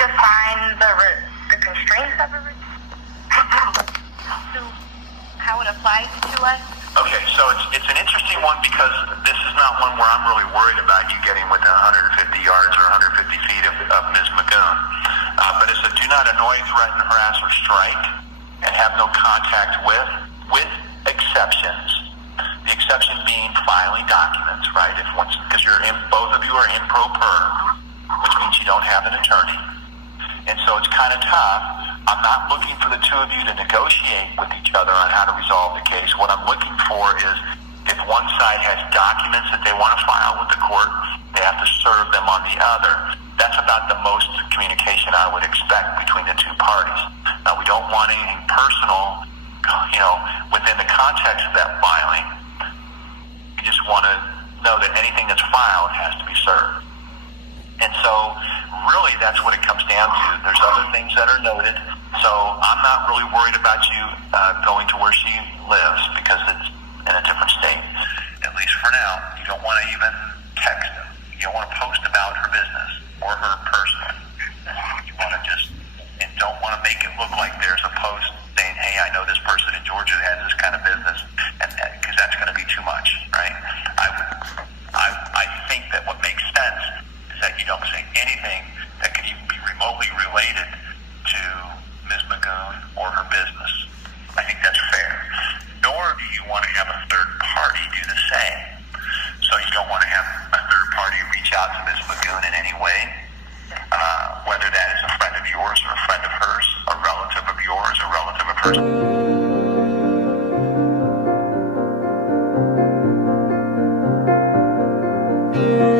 define the constraints of a how it applies to us? Okay, so it's an interesting one because this is not one where I'm really worried about you getting within 150 yards or 150 feet of Ms. Magoon. But it's a do not annoy, threaten, harass, or strike, and have no contact with exceptions. The exception being filing documents, right? Because both of you are in pro per, which means you don't have an attorney. And so it's kind of tough. I'm not looking for the two of you to negotiate with each other on how to resolve the case. What I'm looking for is if one side has documents that they want to file with the court, they have to serve them on the other. That's about the most communication I would expect between the two parties. Now, we don't want anything personal, within the context of that filing. We just want to know that anything that's filed has to be served. And so, really, that's what it comes down to. There's other things that are noted. So I'm not really worried about you going to where she lives because it's in a different state, at least for now. You don't want to even text them. You don't want to post about her business or her personally. You want to and don't want to make it look like there's a post saying, hey, I know this person in Georgia that has this kind of business, and because that's going to be too much, right? I think that what makes sense that you don't say anything that could even be remotely related to Ms. Magoon or her business. I think that's fair. Nor do you want to have a third party do the same. So you don't want to have a third party reach out to Ms. Magoon in any way, whether that is a friend of yours or a friend of hers, a relative of yours, a relative of hers.